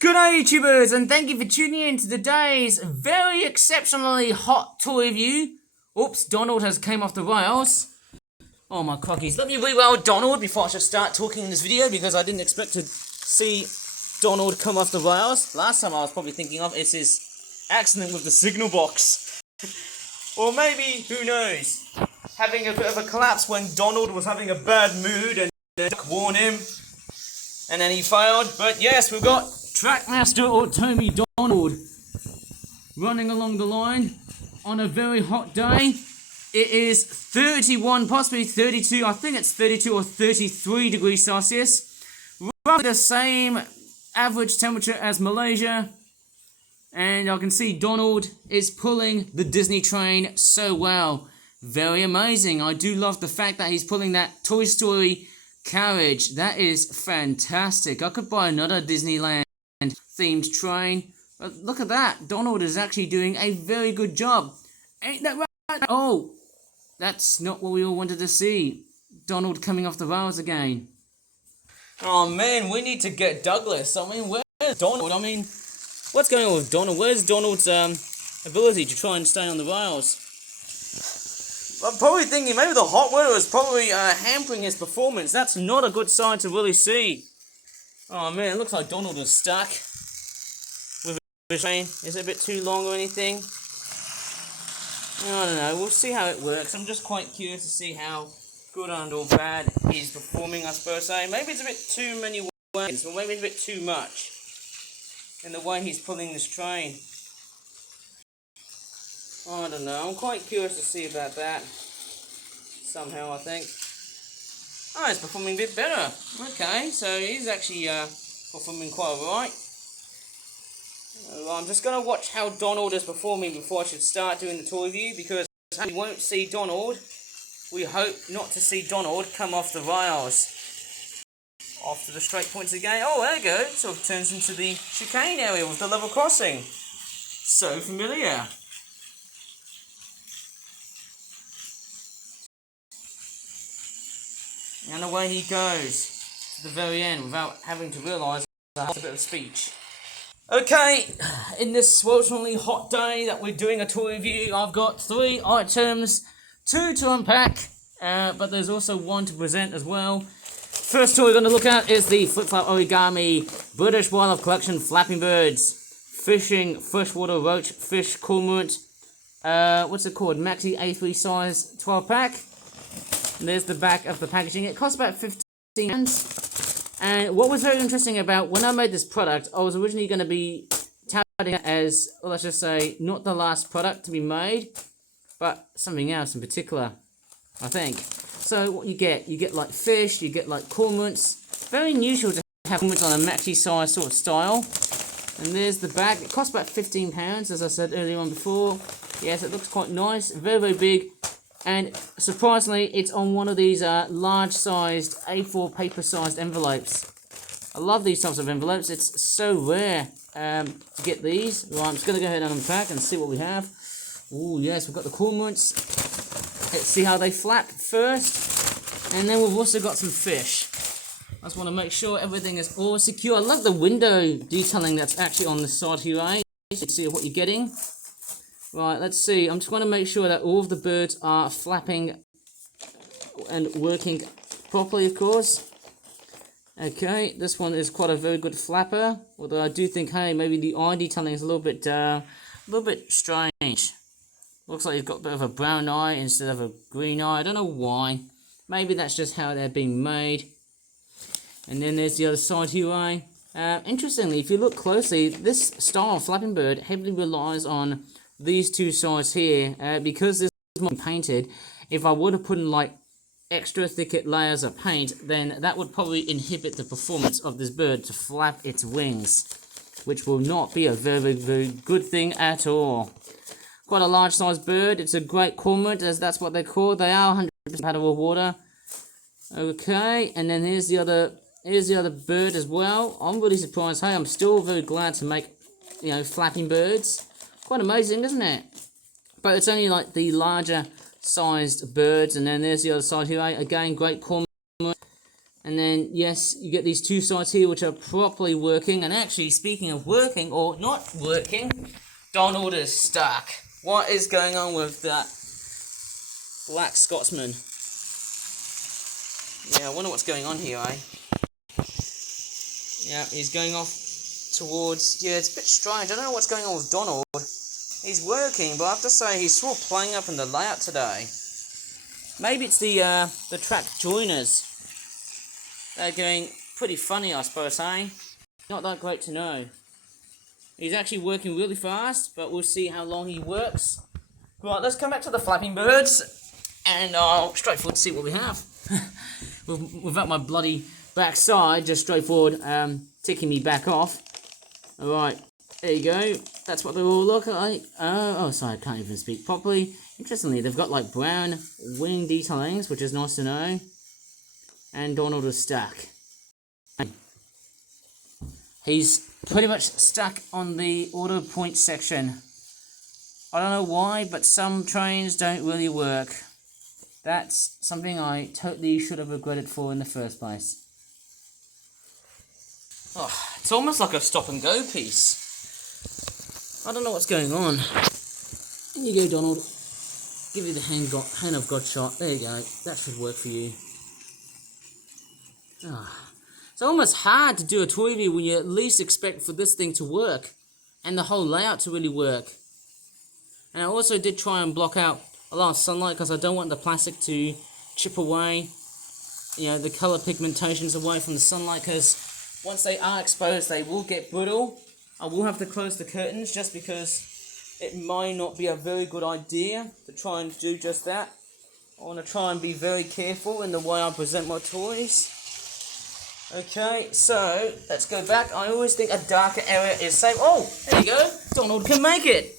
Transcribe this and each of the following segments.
Good day, YouTubers, and thank you for tuning in to today's very exceptionally hot toy review. Oops, Donald has came off the rails. Oh my crockies. Let me rewind Donald before I should start talking in this video because I didn't expect to see Donald come off the rails. Last time I was probably thinking of is his accident with the signal box. Or maybe, who knows, having a bit of a collapse when Donald was having a bad mood and Duck warned him. And then he failed. But yes, we've got Trackmaster or Tommy Donald running along the line on a very hot day. It is 31, possibly 32, I think it's 32 or 33 degrees Celsius. Roughly the same average temperature as Malaysia. And I can see Donald is pulling the Disney train so well. Very amazing. I do love the fact that he's pulling that Toy Story carriage. That is fantastic. I could buy another Disneyland themed train. But look at that. Donald is actually doing a very good job. Ain't that right? Oh, that's not what we all wanted to see. Donald coming off the rails again. Oh man, we need to get Douglas. I mean, where's Donald? I mean, what's going on with Donald? Where's Donald's ability to try and stay on the rails? I'm probably thinking maybe the hot weather is probably hampering his performance. That's not a good sign to really see. Oh man, it looks like Donald is stuck with a train. Is it a bit too long or anything? I don't know. We'll see how it works. I'm just quite curious to see how good and or bad he's performing, I suppose. Maybe it's a bit too many ways, or maybe it's a bit too much in the way he's pulling this train. I don't know, I'm quite curious to see about that. Somehow, I think. Oh, he's performing a bit better. Okay, so he's actually performing quite alright. I'm just going to watch how Donald is performing before I should start doing the toy review, because we won't see Donald. We hope not to see Donald come off the rails. Off to the straight points again. Oh, there you go. It sort of turns into the chicane area with the level crossing. So familiar. And away he goes to the very end without having to realise that's a bit of speech. Okay, in this swelteringly hot day that we're doing a toy review, I've got 3 items, 2 to unpack, but there's also 1 to present as well. First toy we're going to look at is the Flip Flap Origami British Wildlife Collection Flapping Birds Fishing Freshwater Roach Fish Cormorant. What's it called? Maxi A3 size 12 pack. And there's the back of the packaging. It costs about 15 pounds. And what was very interesting about when I made this product, I was originally going to be touting it as, well, let's just say, not the last product to be made, but something else in particular, I think. So what you get like fish, you get like cormorants. Very unusual to have cormorants on a maxi size sort of style. And there's the bag. It costs about 15 pounds, as I said earlier on before. Yes, it looks quite nice, very, very big. And surprisingly, it's on one of these large-sized A4 paper-sized envelopes. I love these types of envelopes. It's so rare to get these. Right, I'm just going to go ahead and unpack and see what we have. Oh yes, we've got the cormorants. Let's see how they flap first. And then we've also got some fish. I just want to make sure everything is all secure. I love the window detailing that's actually on the side here, right? You can see what you're getting. Right, let's see. I'm just going to make sure that all of the birds are flapping and working properly, of course. Okay, this one is quite a very good flapper. Although I do think, hey, maybe the eye detailing is a little bit strange. Looks like he's got a bit of a brown eye instead of a green eye. I don't know why. Maybe that's just how they're being made. And then there's the other side here, right? Interestingly, if you look closely, this style of flapping bird heavily relies on these 2 sides here, because this is more painted. If I were to put in like extra thick layers of paint, then that would probably inhibit the performance of this bird to flap its wings, which will not be a very, very good thing at all. Quite a large sized bird. It's a great cormorant, as that's what they're called. They are 100% compatible with water. Okay, and then here's the other bird as well. I'm really surprised. Hey, I'm still very glad to make, flapping birds. Quite amazing, isn't it? But it's only like the larger sized birds. And then there's the other side here. Again, great cormorant. And then, yes, you get these two sides here which are properly working. And actually, speaking of working or not working, Donald is stuck. What is going on with that Black Scotsman? Yeah, I wonder what's going on here, eh? Yeah, he's going off towards... Yeah, it's a bit strange. I don't know what's going on with Donald. He's working, but I have to say he's sort of playing up in the layout today. Maybe it's the track joiners. They're going pretty funny, I suppose, eh? Not that great to know. He's actually working really fast, but we'll see how long he works. Right, let's come back to the flapping birds, and I'll straightforward see what we have. Without my bloody backside, just straightforward ticking me back off. Alright, there you go. That's what they all look like. Oh, sorry, I can't even speak properly. Interestingly, they've got like brown wing detailings, which is nice to know. And Donald is stuck. He's pretty much stuck on the auto point section. I don't know why, but some trains don't really work. That's something I totally should have regretted for in the first place. Oh, it's almost like a stop and go piece. I don't know what's going on. In you go, Donald. Give you the hand of God shot. There you go. That should work for you. It's almost hard to do a toy review when you at least expect for this thing to work and the whole layout to really work. And I also did try and block out a lot of sunlight because I don't want the plastic to chip away, you know, the color pigmentations away from the sunlight, because once they are exposed they will get brittle. I will have to close the curtains just because it might not be a very good idea to try and do just that. I want to try and be very careful in the way I present my toys. Okay, so let's go back. I always think a darker area is safe. Oh, there you go. Donald can make it.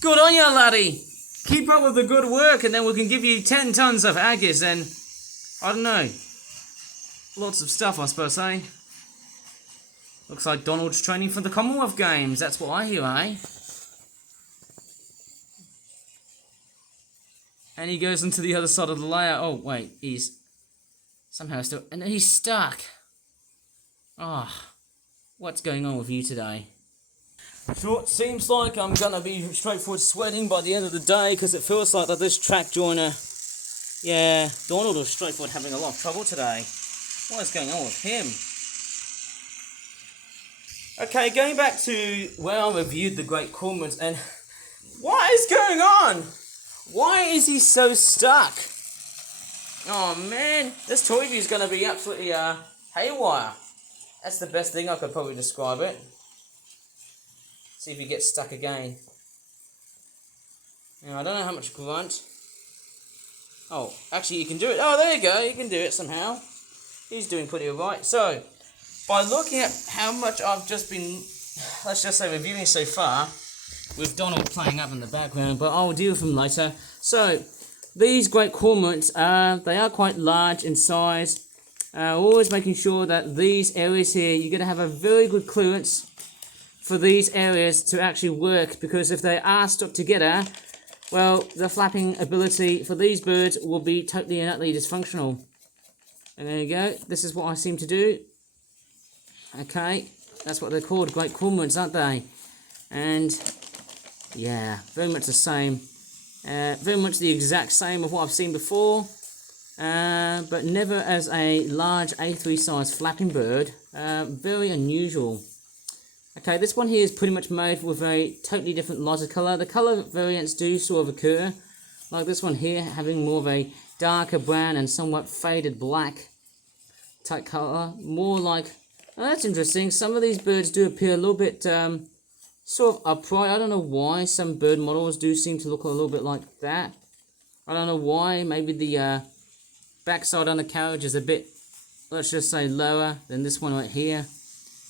Good on you, laddie. Keep up with the good work, and then we can give you 10 tons of Aegis and, I don't know, lots of stuff, I suppose, eh? Looks like Donald's training for the Commonwealth Games. That's what I hear, eh? And he goes into the other side of the layer. Oh, wait, he's somehow still... And he's stuck. Ah, oh, what's going on with you today? So it seems like I'm going to be straightforward sweating by the end of the day, because it feels like that this track joiner... Yeah, Donald is straightforward having a lot of trouble today. What is going on with him? Okay, going back to where I reviewed the Great Cormorants, and what is going on? Why is he so stuck? Oh man, this toy review is going to be absolutely haywire. That's the best thing I could probably describe it. See if he gets stuck again. Now, I don't know how much grunt. Oh, actually you can do it. Oh, there you go, you can do it somehow. He's doing pretty alright. So, by looking at how much I've just been, let's just say, reviewing so far, with Donald playing up in the background, but I'll deal with him later. So, these Great Cormorants, they are quite large in size. Always making sure that these areas here, you're going to have a very good clearance for these areas to actually work, because if they are stuck together, well, the flapping ability for these birds will be totally and utterly dysfunctional. And there you go, this is what I seem to do. Okay, that's what they're called, Great Cormorants, aren't they? And yeah, very much the same. Very much the exact same of what I've seen before, but never as a large A3 size flapping bird. Very unusual. Okay, this one here is pretty much made with a totally different lighter colour. The colour variants do sort of occur, like this one here having more of a darker brown and somewhat faded black type colour. More like, oh, that's interesting, some of these birds do appear a little bit sort of upright. I don't know why some bird models do seem to look a little bit like that. I don't know why. Maybe the backside on the carriage is a bit, let's just say, lower than this one right here.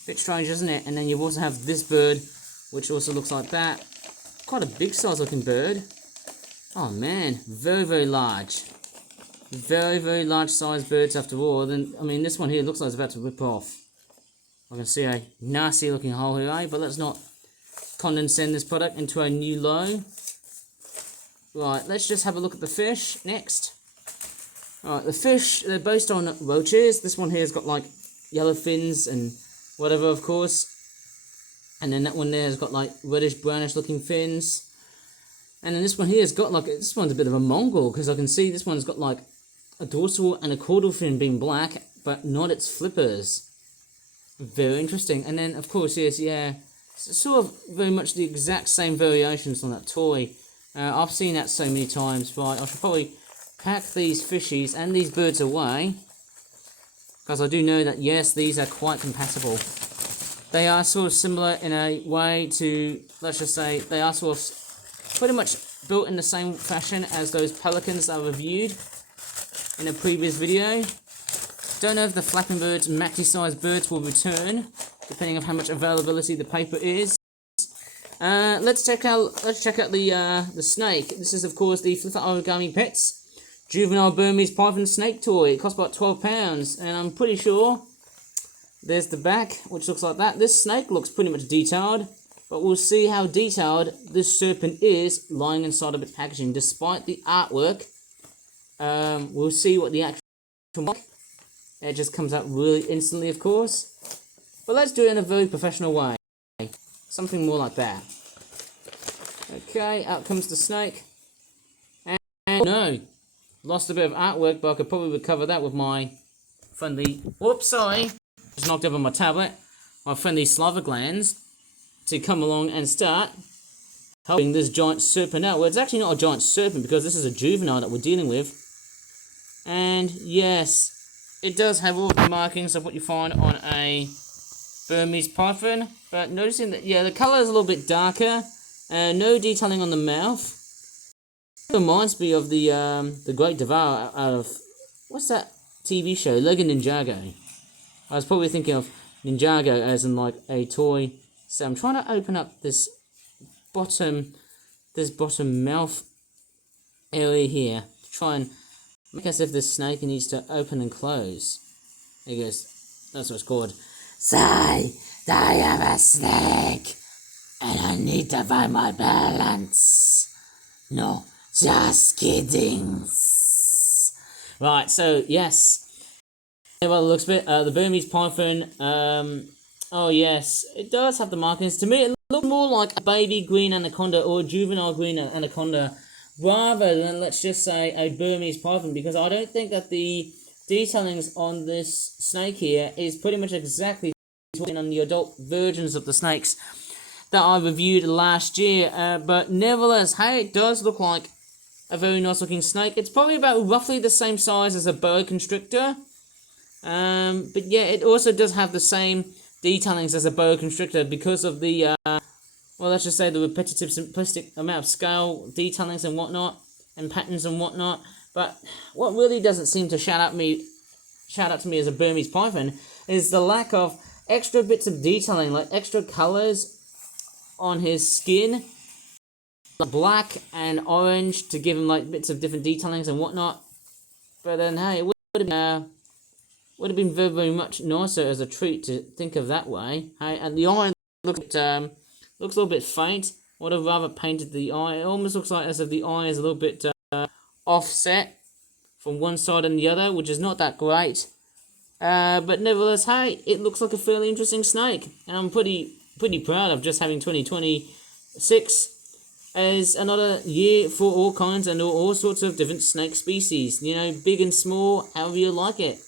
Bit strange, isn't it? And then you also have this bird, which also looks like that. Quite a big size looking bird. Oh man, very, very large. Very, very large size birds after all. Then, I mean, this one here looks like it's about to rip off. I can see a nasty looking hole here, eh? But let's not condensate this product into a new low. Right, let's just have a look at the fish next. Alright, the fish, they're based on roaches. This one here has got like yellow fins and whatever, of course. And then that one there has got like reddish brownish looking fins. And then this one here has got like, this one's a bit of a Mongol, because I can see this one's got like a dorsal and a caudal fin being black, but not its flippers. Very interesting. And then, of course, yes, yeah, it's sort of very much the exact same variations on that toy. I've seen that so many times, but I should probably pack these fishies and these birds away, because I do know that, yes, these are quite compatible. They are sort of similar in a way to, let's just say, they are sort of pretty much built in the same fashion as those pelicans that I reviewed in a previous video. Don't know if the flapping birds, maxi-sized birds, will return, depending on how much availability the paper is. Let's check out the snake. This is, of course, the Flipper Origami Pets juvenile Burmese python snake toy. It costs about £12, and I'm pretty sure there's the back, which looks like that. This snake looks pretty much detailed, but we'll see how detailed this serpent is lying inside of its packaging. Despite the artwork, we'll see what the actual look. It just comes out really instantly, of course. But let's do it in a very professional way. Something more like that. Okay, out comes the snake. And oh no, lost a bit of artwork, but I could probably recover that with my friendly, whoops, sorry, just knocked over my tablet, my friendly Slava glands, to come along and start helping this giant serpent out. Well, it's actually not a giant serpent, because this is a juvenile that we're dealing with. And yes, it does have all the markings of what you find on a Burmese python, but noticing that, yeah, the colour is a little bit darker, no detailing on the mouth. It reminds me of the Great Devourer out of, what's that TV show, Lego Ninjago. I was probably thinking of Ninjago as in like a toy. So I'm trying to open up this bottom mouth area here to try and make as if this snake needs to open and close. There it goes. That's what it's called. Say, I am a snake, and I need to find my balance. No, just kidding. Right, so yes. Well, it looks a bit, the Burmese python, oh yes, it does have the markings. To me, it looks more like a baby green anaconda or a juvenile green anaconda, rather than, let's just say, a Burmese python, because I don't think that the detailings on this snake here is pretty much exactly on the adult versions of the snakes that I reviewed last year, but nevertheless, hey, it does look like a very nice looking snake. It's probably about roughly the same size as a boa constrictor, but yeah, it also does have the same detailings as a boa constrictor because of the, well, let's just say the repetitive, simplistic amount of scale detailings and whatnot, and patterns and whatnot. But what really doesn't seem to shout out to me as a Burmese python is the lack of extra bits of detailing, like extra colours on his skin, like black and orange, to give him like bits of different detailings and whatnot. But then, hey, it would have been very, very much nicer as a treat to think of that way. Hey, and the eye looks a little bit faint. I would have rather painted the eye. It almost looks like as if the eye is a little bit offset from one side and the other, which is not that great. But nevertheless, hey, it looks like a fairly interesting snake, and I'm pretty proud of just having 2026 as another year for all kinds and all sorts of different snake species. You know, big and small, however you like it.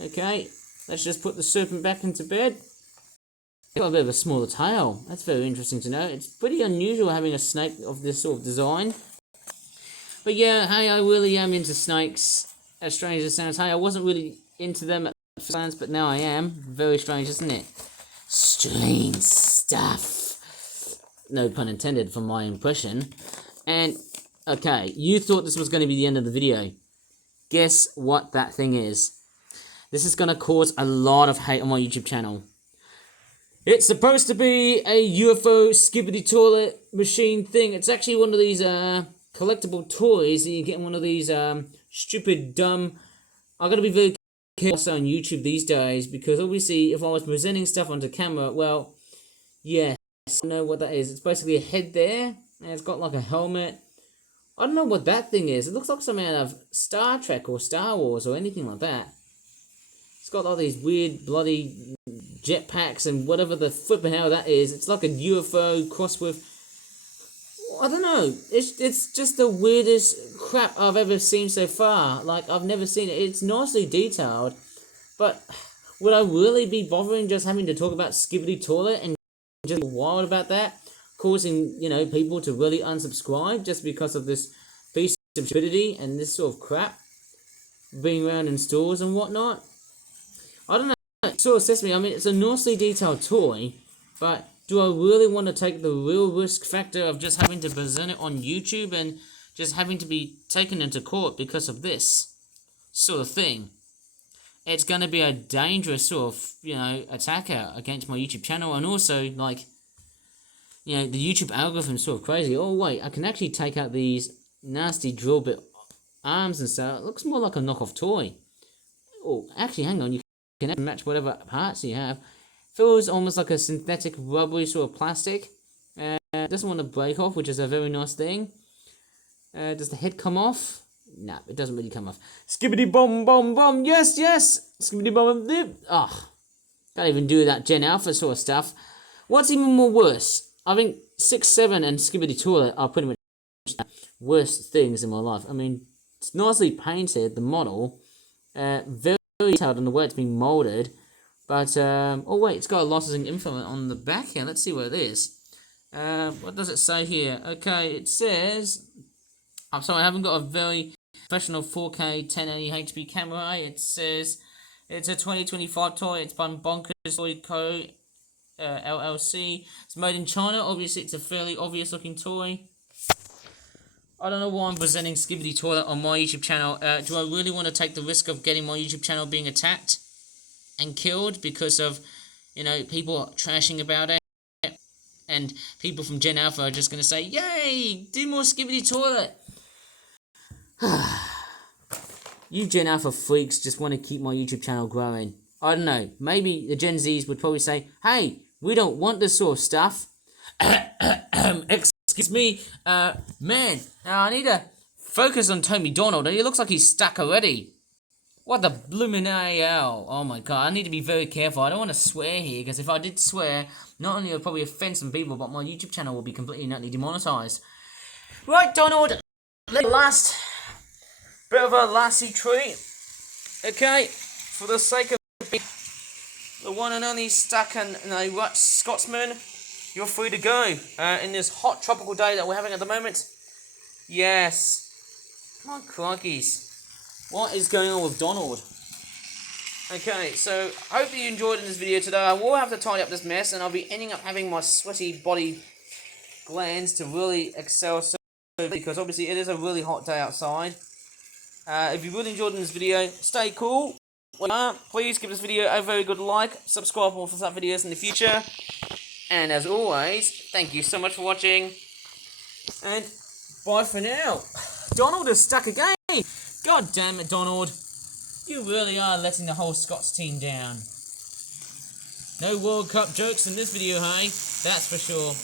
Okay, let's just put the serpent back into bed. It's got a bit of a smaller tail. That's very interesting to know. It's pretty unusual having a snake of this sort of design. But yeah, hey, I really am into snakes. As strange as it sounds, hey, I wasn't really into them at first glance, but now I am. Very strange, isn't it? Strange stuff. No pun intended for my impression. And, okay, you thought this was going to be the end of the video. Guess what that thing is. This is going to cause a lot of hate on my YouTube channel. It's supposed to be a UFO skibbity toilet machine thing. It's actually one of these collectible toys that you get in one of these stupid, dumb... I've got to be very careful also on YouTube these days, because obviously if I was presenting stuff onto camera, well, yes, I know what that is. It's basically a head there, and it's got like a helmet. I don't know what that thing is. It looks like some out of Star Trek or Star Wars or anything like that. It's got all these weird bloody jetpacks and whatever the flipping hell that is. It's like a UFO crossed with... I don't know. It's just the weirdest crap I've ever seen so far. Like, I've never seen it. It's nicely detailed, but would I really be bothering just having to talk about Skibidi Toilet and just be wild about that? Causing, you know, people to really unsubscribe just because of this piece of stupidity and this sort of crap being around in stores and whatnot. I don't know. It sort of says to me, I mean, it's a nicely detailed toy, but do I really want to take the real risk factor of just having to present it on YouTube and just having to be taken into court because of this sort of thing? It's going to be a dangerous sort of, you know, attacker against my YouTube channel, and also, like, you know, the YouTube algorithm is sort of crazy. Oh, wait, I can actually take out these nasty drill bit arms and stuff. It looks more like a knockoff toy. Oh, actually, hang on, you can match whatever parts you have. Feels almost like a synthetic rubbery sort of plastic. Doesn't want to break off, which is a very nice thing. Does the head come off? No, it doesn't really come off. Skibidi bomb bomb bomb. Yes, yes. Skibidi bomb bomb. Oh, can't even do that Gen Alpha sort of stuff. What's even more worse? I think 6, 7 and Skibidi Toilet are pretty much the worst things in my life. I mean, it's nicely painted, the model. Very detailed in the way it's been molded. But, oh wait, it's got a licensing info on the back here. Let's see what it is. What does it say here? Okay, it says... I'm sorry, I haven't got a very professional 4K 1080 HP camera. It says it's a 2025 toy. It's by Bonkers Toy Co. LLC. It's made in China. Obviously, it's a fairly obvious looking toy. I don't know why I'm presenting Skibidi Toilet on my YouTube channel. Do I really want to take the risk of getting my YouTube channel being attacked and killed because of, you know, people trashing about it? And people from Gen Alpha are just going to say, yay, do more Skibidi Toilet. You Gen Alpha freaks just want to keep my YouTube channel growing. I don't know, maybe the Gen Zs would probably say, hey, we don't want this sort of stuff. Excuse me, man, I need to focus on Tommy Donald. He looks like he's stuck already. What the bloomin' AL? Oh my god, I need to be very careful. I don't want to swear here, because if I did swear, not only would probably offend some people, but my YouTube channel will be completely and utterly demonetized. Right, Donald, last bit of a lassie treat. Okay, for the sake of the one and only stuck and rut Scotsman, you're free to go in this hot tropical day that we're having at the moment. Yes. My crikeys. What is going on with Donald? Okay, so hopefully you enjoyed in this video today. I will have to tidy up this mess, and I'll be ending up having my sweaty body glands to really excel, because obviously it is a really hot day outside. If you really enjoyed in this video, stay cool. Please give this video a very good like, subscribe for such videos in the future, and as always, thank you so much for watching, and bye for now. Donald is stuck again. God damn it, Donald. You really are letting the whole Scots team down. No World Cup jokes in this video, hey? That's for sure.